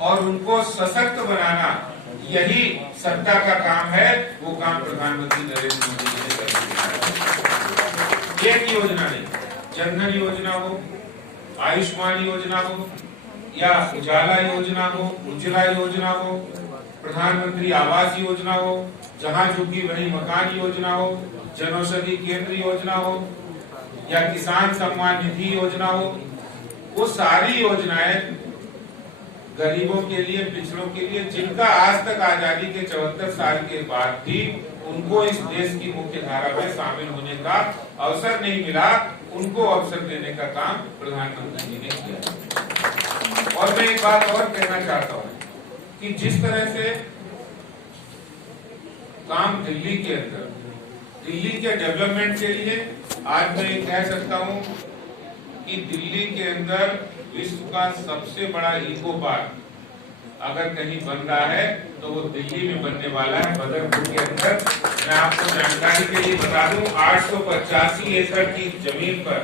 और उनको सशक्त बनाना, यही सत्ता का काम है। वो काम प्रधानमंत्री नरेंद्र मोदी जी ने कर दिया। एक योजना नहीं, जनधन योजना हो, आयुष्मान योजना हो, या उजाला योजना हो, उज्ज्वला योजना हो, प्रधानमंत्री आवास योजना हो, जहां झुकी वहीं मकान योजना हो, जनौषधि केंद्र योजना हो, या किसान सम्मान निधि योजना हो, वो सारी योजनाएं गरीबों के लिए, पिछड़ों के लिए, जिनका आज तक आजादी के 74 साल के बाद भी उनको इस देश की मुख्य धारा में शामिल होने का अवसर नहीं मिला, उनको अवसर देने का काम प्रधानमंत्री जी ने किया। और मैं एक बात और कहना चाहता हूँ कि जिस तरह से काम दिल्ली के अंदर, दिल्ली के डेवलपमेंट के लिए आज मैं कह सकता हूँ कि दिल्ली के अंदर विश्व का सबसे बड़ा इको पार्क अगर कहीं बन रहा है तो वो दिल्ली में बनने वाला है, बदरपुर के अंदर। मैं आपको जानकारी के लिए बता दूं, 885 एकड़ की जमीन पर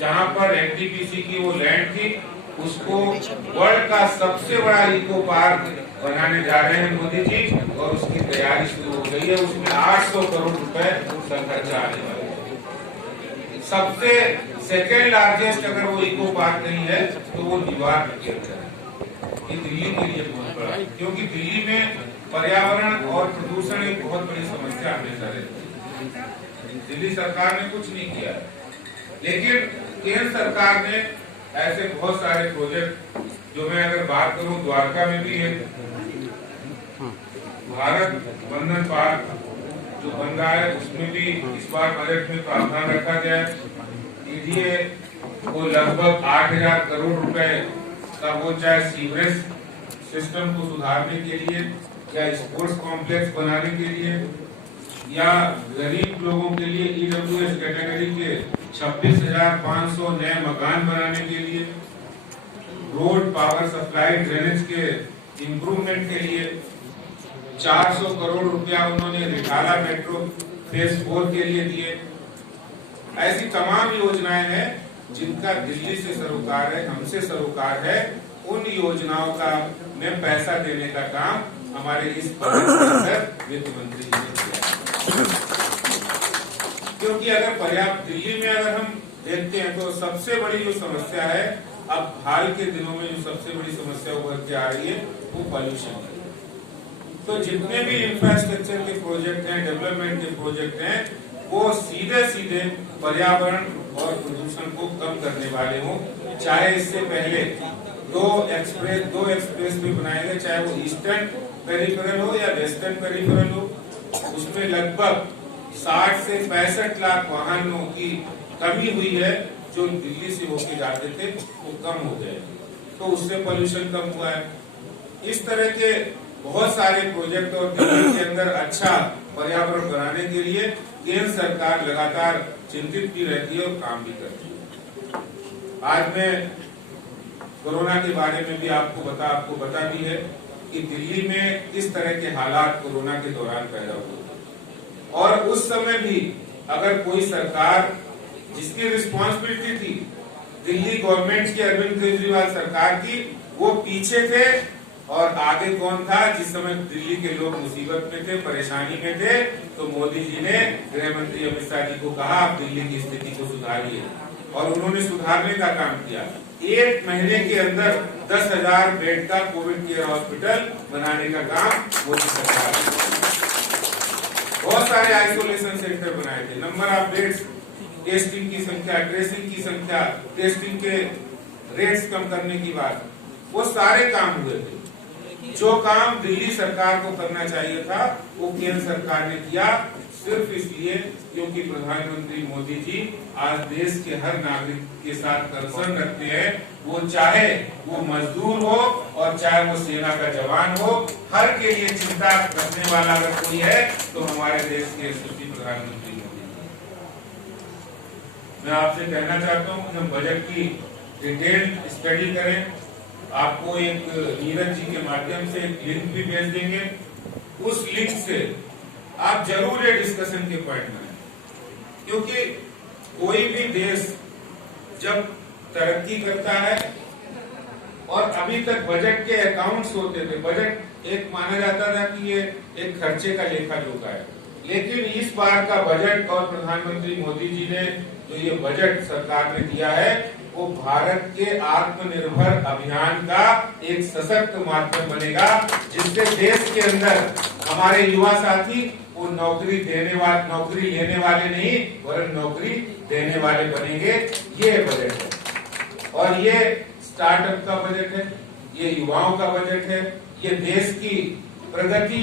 जहां पर एनटीपीसी की वो लैंड थी, उसको वर्ल्ड का सबसे बड़ा इको पार्क बनाने जा रहे हैं मोदी जी, और उसकी तैयारी शुरू हो गई है। उसमें 800 करोड़ रुपए का खर्चा आने वाला है। सबसे सेकेंड लार्जेस्ट अगर वो इको पार्क नहीं है तो वो न्यूयॉर्क के अंदर है। ये दिल्ली के लिए बहुत बड़ा है, क्योंकि दिल्ली में पर्यावरण और प्रदूषण एक बहुत बड़ी समस्या हमेशा रहती है। दिल्ली सरकार ने कुछ नहीं किया, लेकिन केंद्र सरकार ने ऐसे बहुत सारे प्रोजेक्ट, जो मैं अगर बात करूं, द्वारका में भी एक भारत बंधन पार्क जो बन रहा है, उसमें भी इस बार बजट में प्रावधान रखा गया है। लीजिए, वो लगभग 8000 करोड़ रुपए का, वो चाहे सीवरेज सिस्टम को सुधारने के लिए, या स्पोर्ट्स कॉम्प्लेक्स बनाने के लिए, या गरीब लोगों के लिए ईडब्ल्यूएस कैटेगरी के 26,500 नए मकान बनाने के लिए, रोड, पावर सप्लाई, ड्रेनेज के इम्प्रूवमेंट के लिए 400 करोड़ रुपया उन्होंने रिठाला मेट्रो फेज 4 के लिए दिए। ऐसी तमाम योजनाएं हैं जिनका दिल्ली से सरोकार है, हमसे सरोकार है। उन योजनाओं का में पैसा देने का काम हमारे इस बजट के अंदर वित्त मंत्री जी ने किया। क्योंकि अगर पर्याप्त, दिल्ली में अगर हम देखते हैं तो सबसे बड़ी जो समस्या है, अब हाल के दिनों में जो सबसे बड़ी समस्या उभर के आ रही है, वो पॉल्यूशन है। तो जितने भी इंफ्रास्ट्रक्चर के प्रोजेक्ट हैं, डेवलपमेंट के प्रोजेक्ट हैं, वो सीधे सीधे पर्यावरण और प्रदूषण को कम करने वाले हों। चाहे इससे पहले दो एक्सप्रेस वे बनाए गए, चाहे वो ईस्टर्न पेरिफेरल हो या वेस्टर्न पेरिफेरल हो, उसमें लगभग 60 से 65 लाख वाहनों की कमी हुई है। जो दिल्ली से होके जाते थे वो कम हो गए, तो उससे पोल्यूशन कम हुआ है। इस तरह के बहुत सारे प्रोजेक्ट, और दिल्ली के अंदर अच्छा पर्यावरण बनाने के लिए केंद्र सरकार लगातार चिंतित भी रहती है और काम भी करती है। आज मैं कोरोना के बारे में भी आपको पता भी है कि दिल्ली में किस तरह के हालात कोरोना के दौरान पैदा हुए, और उस समय भी अगर कोई सरकार जिसकी रिस्पॉन्सिबिलिटी थी दिल्ली गवर्नमेंट की, अरविंद केजरीवाल सरकार की, वो पीछे थे, और आगे कौन था? जिस समय दिल्ली के लोग मुसीबत में थे, परेशानी में थे, तो मोदी जी ने गृह मंत्री अमित शाह जी को कहा आप दिल्ली की स्थिति को सुधारिए, और उन्होंने सुधारने का काम किया। 1 महीने के अंदर 10,000 बेड का कोविड केयर हॉस्पिटल बनाने का काम मोदी सरकार ने। बहुत सारे आइसोलेशन सेंटर बनाए थे, नंबर ऑफ बेड्स, टेस्टिंग की संख्या, ट्रेसिंग की संख्या, टेस्टिंग के रेट्स कम करने की बात, वो सारे काम हुए थे। जो काम दिल्ली सरकार को करना चाहिए था वो केंद्र सरकार ने किया, सिर्फ इसलिए क्योंकि प्रधानमंत्री मोदी जी आज देश के हर नागरिक के साथ कंसर्न रखते हैं। वो चाहे वो मजदूर हो और चाहे वो सेना का जवान हो, हर के लिए चिंता रखने वाला अगर कोई है तो हमारे देश के यशस्वी प्रधानमंत्री मोदी। मैं आपसे कहना चाहता हूँ कि हम बजट की डिटेल स्टडी करें। आपको एक नीरज जी के माध्यम से एक लिंक भी भेज देंगे, उस लिंक से आप जरूर ये डिस्कशन के पॉइंट में, क्योंकि कोई भी देश जब तरक्की करता है और अभी तक बजट के अकाउंट्स होते थे। बजट एक माना जाता था कि ये एक खर्चे का लेखा जोखा है, लेकिन इस बार का बजट और प्रधानमंत्री मोदी जी ने जो ये बजट सरकार ने दिया है वो भारत के आत्मनिर्भर अभियान का एक सशक्त माध्यम बनेगा, जिससे देश के अंदर हमारे युवा साथी वो नौकरी लेने वाले नहीं वरन नौकरी देने वाले बनेंगे। ये बजट है और ये स्टार्टअप का बजट है, ये युवाओं का बजट है, ये देश की प्रगति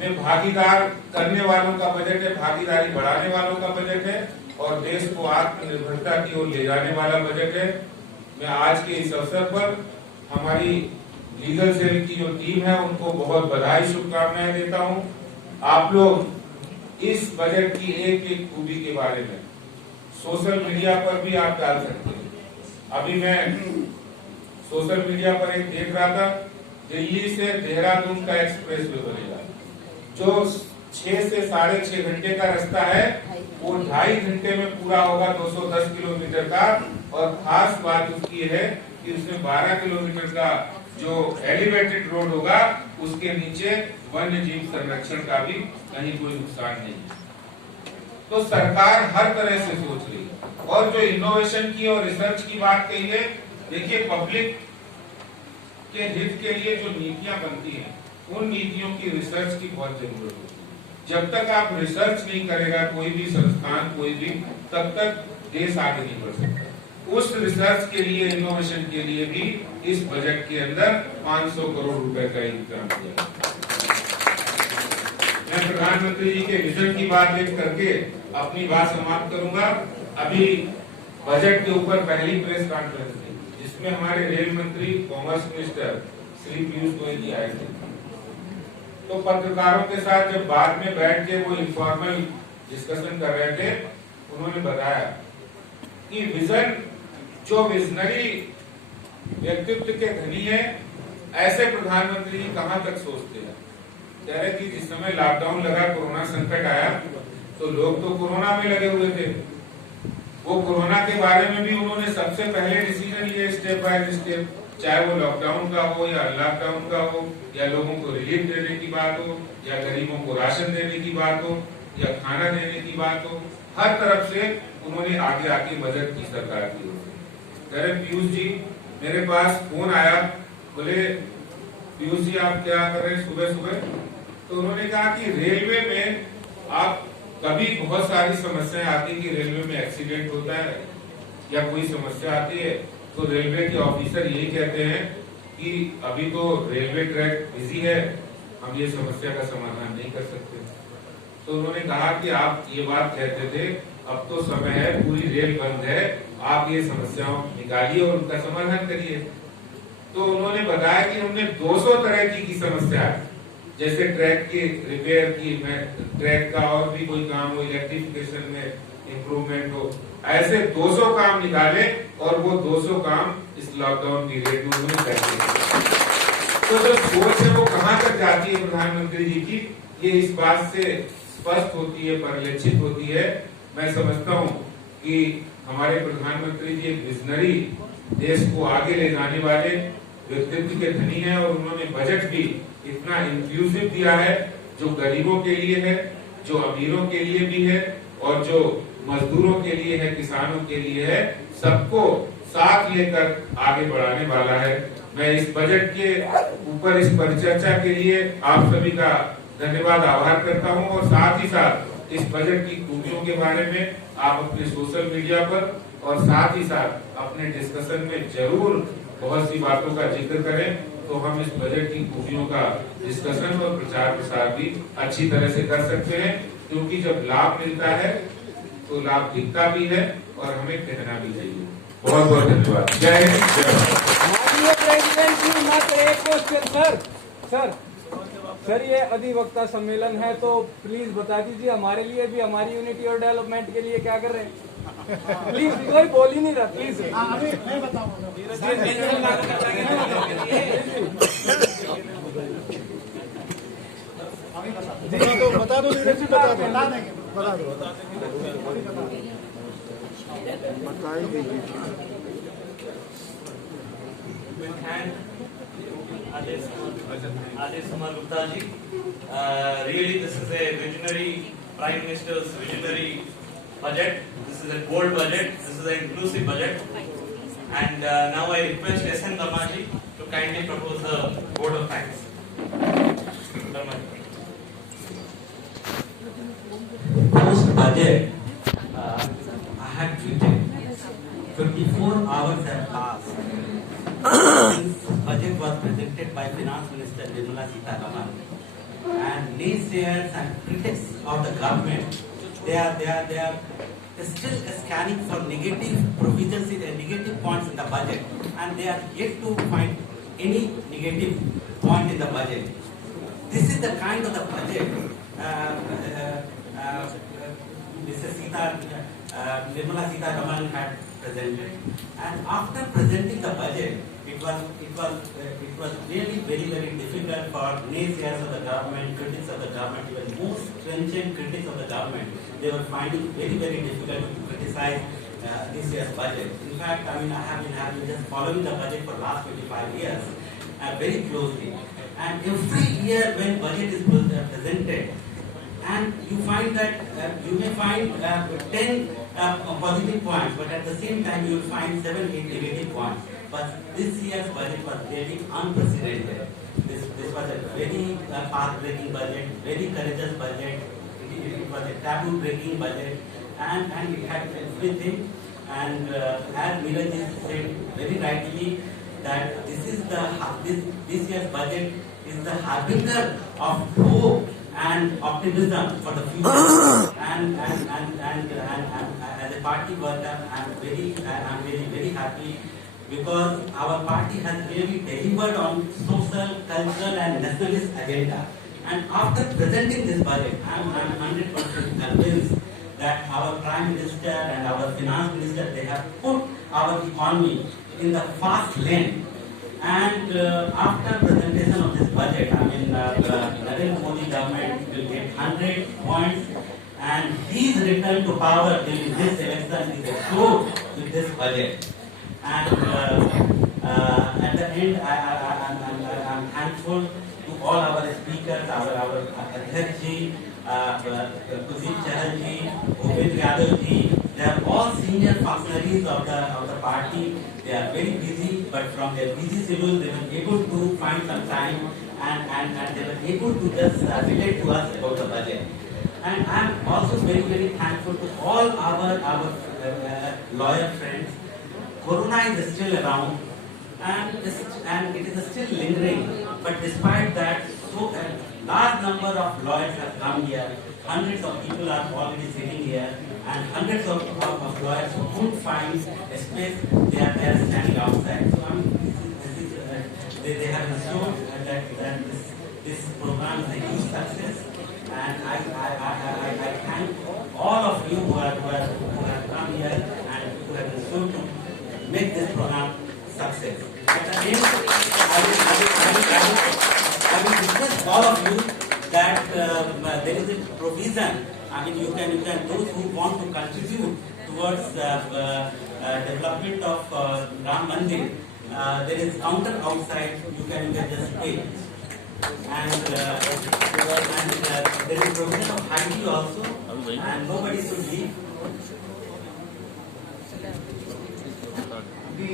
में भागीदार करने वालों का बजट है, भागीदारी बढ़ाने वालों का बजट है और देश को आत्मनिर्भरता की ओर ले जाने वाला बजट है। मैं आज के इस अवसर पर हमारी लीगल सेल की जो टीम है उनको बहुत बधाई शुभकामनाएं देता हूं। आप लोग इस बजट की एक एक खूबी के बारे में सोशल मीडिया पर भी आप डाल सकते हैं। अभी मैं सोशल मीडिया पर एक देख रहा था, दिल्ली से देहरादून का एक्सप्रेस वे बनेगा जो 6 से 6.5 घंटे का रास्ता है वो 2.5 घंटे में पूरा होगा, 210 किलोमीटर का। और खास बात उसकी है कि उसमें 12 किलोमीटर का जो एलिवेटेड रोड होगा उसके नीचे वन्य जीव संरक्षण का भी कहीं कोई नुकसान नहीं है। तो सरकार हर तरह से सोच रही है और जो इनोवेशन की और रिसर्च की बात कही है, देखिए पब्लिक के हित के लिए जो नीतियां बनती हैं उन नीतियों की रिसर्च की बहुत जरूरत होती है। जब तक आप रिसर्च नहीं करेगा कोई भी संस्थान कोई भी, तब तक देश आगे नहीं बढ़ सकता। उस रिसर्च के लिए इनोवेशन के लिए भी इस बजट के अंदर 500 करोड़ रुपए का इंतजाम किया। मैं प्रधानमंत्री जी के विजन की बात एक करके अपनी बात समाप्त करूंगा। अभी बजट के ऊपर पहली प्रेस कॉन्फ्रेंस थी जिसमें हमारे रेल मंत्री कॉमर्स मिनिस्टर श्री पीयूष गोयल जी आए थे। तो पत्रकारों के साथ जब बाद में बैठ के वो इनफॉर्मल डिस्कशन कर रहे थे, उन्होंने बताया कि विजन जो विजनरी व्यक्तित्व के धनी है ऐसे प्रधानमंत्री जी कहां तक सोचते हैं। कह रहे कि जिस समय लॉकडाउन लगा, कोरोना संकट आया तो लोग तो कोरोना में लगे हुए थे। वो कोरोना के बारे में भी उन्होंने सबसे पहले डिसीजन लिए स्टेप बाय स्टेप, चाहे वो लॉकडाउन का हो या अनलॉकडाउन का हो या लोगों को रिलीफ देने की बात हो या गरीबों को राशन देने की बात हो या खाना देने की बात हो, हर तरफ से उन्होंने आगे आके मदद की सरकार की ओर से। कह रहे पीयूष जी, मेरे पास फोन आया, बोले पीयूष जी आप क्या कर रहे हैं सुबह सुबह। तो उन्होंने कहा कि रेलवे में आप कभी बहुत सारी समस्याएं आती कि रेलवे में एक्सीडेंट होता है या कोई समस्या आती है तो रेलवे के ऑफिसर यही कहते हैं कि अभी तो रेलवे ट्रैक बिजी है, हम ये समस्या का समाधान नहीं कर सकते। तो उन्होंने कहा कि आप ये बात कहते थे, अब तो समय है, पूरी रेल बंद है, आप ये समस्याओं निकालिए और उनका समाधान करिए। तो उन्होंने बताया कि हमने 200 तरह की समस्या है, जैसे ट्रैक की रिपेयर की, ट्रैक का और भी कोई काम हो, इलेक्ट्रिफिकेशन में इम्प्रूवमेंट हो, ऐसे 200 काम निकाले और वो 200 काम इस लॉकडाउन पीरियड में उन्होंने कर दिए। तो जो सोच है वो कहाँ तक जाती है प्रधानमंत्री जी की, ये इस बात से स्पष्ट होती है, परिलक्षित होती है। मैं समझता हूँ कि हमारे प्रधानमंत्री जी एक विजनरी, देश को आगे ले जाने वाले व्यक्तित्व के धनी है और उन्होंने बजट भी इतना इंक्लूसिव दिया है जो गरीबों के लिए है, जो अमीरों के लिए भी है और जो मजदूरों के लिए है, किसानों के लिए है, सबको साथ लेकर आगे बढ़ाने वाला है। मैं इस बजट के ऊपर इस परिचर्चा के लिए आप सभी का धन्यवाद आभार करता हूं और साथ ही साथ इस बजट की खूबियों के बारे में आप अपने सोशल मीडिया पर और साथ ही साथ अपने डिस्कशन में जरूर बहुत सी बातों का जिक्र करें, तो हम इस बजट की खूबियों का डिस्कशन और प्रचार प्रसार भी अच्छी तरह से कर सकते हैं। क्योंकि जब लाभ मिलता है तो लाभ दिखता भी है और हमें कहना भी चाहिए। बहुत बहुत धन्यवाद। जय हिंद, जय भारत। प्रेसिडेंट जी, मात्र एक क्वेश्चन सर, ये अधिवक्ता सम्मेलन है तो प्लीज बता दीजिए हमारे लिए भी, हमारी यूनिटी और डेवलपमेंट के लिए क्या कर रहे हैं। प्लीज, कोई बोल ही नहीं रहा, प्लीज। अभी मैं बताऊंगा। जी तो बता दो, बता देंगे, बता दो, बताइए। Adesh Kumar Gupta ji. Really, this is a visionary Prime Minister's visionary budget. This is a bold budget. This is an inclusive budget. And now I request S.N. Dharma ji to kindly propose the vote of thanks. Dharma ji. Post budget, I had tweeted 24 hours have passed since budget was presented by Finance Minister Nirmala Sitharaman, and naysayers and critics of the government, they are still scanning for negative provisions in negative points in the budget, and they are yet to find any negative point in the budget. This is the kind of the budget Nirmala Sitharaman had presented, and after presenting the budget, it was really very difficult for naysayers of the government, critics of the government, even most stringent critics of the government. They were finding it very difficult to criticize this year's budget. In fact, I have been just following the budget for the last 25 years very closely, and every year when budget is presented, and you find that you may find 10 positive points, but at the same time you will find 7-8 negative points. But this year's budget was really unprecedented. This was a very path-breaking budget, very courageous budget. It was a taboo-breaking budget, and it had everything. And as Meera said very rightly, that this year's budget is the harbinger of hope and optimism for the future. and as a party worker, I'm very happy, because our party has really delivered on social, cultural and nationalist agenda. And after presenting this budget, I'm 100% convinced that our Prime Minister and our Finance Minister, they have put our economy in the fast lane. And after presentation of this budget, Narendra Modi government will get 100 points, and his return to power during this election is assured with this budget. And at the end, I'm thankful to all our speakers, our Adhyaksh ji, Kushal Chahal ji, Bhupendra Yadav ji. They are all senior functionaries of the party. They are very busy, but from their busy schedule, they were able to find some time, and they were able to just relate to us about the budget. And I am also very thankful to all our lawyer friends. Corona is still around, and it is still lingering. But despite that, so a large number of lawyers have come here. Hundreds of people are already sitting here, and hundreds of lawyers who couldn't find a space, they are standing outside. So they have ensured that this program is a huge success, and I thank all of you who have come here and who have ensured to make this program success. At the end, I will request all of you that there is a provision. You can those who want to contribute towards the development of Ram Mandir. There is counter outside. You can just pay. And there is provision of ID also, and nobody should leave. The